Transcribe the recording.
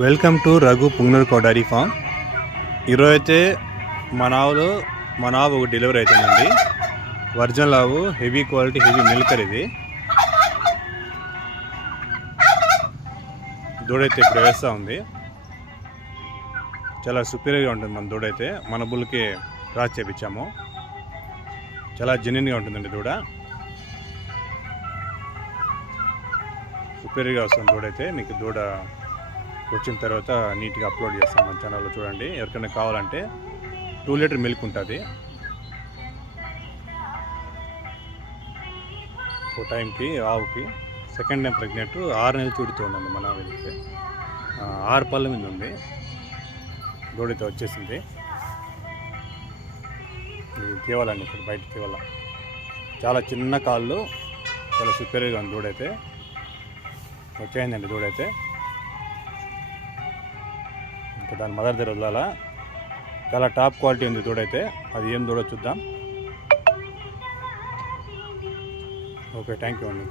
Welcome to Raghu Punganur dairy farm. ఈరోజు అయితే మన ఆవు ఒక డెలివరీ అవుతుందండి. ఒరిజినల్ ఆవు, హెవీ క్వాలిటీ, హెవీ మిల్కర్. ఇది దూడైతే ఇప్పుడు వేస్తూ ఉంది. చాలా సుపీరియర్గా ఉంటుంది మన దూడైతే. మన బుల్కి క్రాస్ చేపించాము. చాలా జెన్యున్గా ఉంటుందండి దూడ. సుపీరియర్గా వస్తుంది దూడైతే. మీకు దూడ వచ్చిన తర్వాత నీట్గా అప్లోడ్ చేస్తాం మన ఛానల్లో, చూడండి. ఎవరికైనా కావాలంటే 2 లీటర్ మిల్క్ ఉంటుంది ఒక టైంకి. ఆవుకి సెకండ్ టైం ప్రెగ్నెంట్, 6 నెలలు చూడుతూ ఉందండి మన ఆవుకి. 6 పళ్ళ మీద ఉంది దూడైతే వచ్చేసింది. ఇది తీవాలండి, ఇప్పుడు బయట తీవాల. చాలా చిన్న కాళ్ళు, చాలా సుపీరియర్గా ఉంది దూడైతే. వచ్చేయండి దూడైతే. ఇంకా దాని మదర్ దగ్గర వదలాలా. చాలా టాప్ క్వాలిటీ ఉంది దూడైతే. అది ఏం దూడ చూద్దాం. ఓకే, థ్యాంక్ యూ అండి.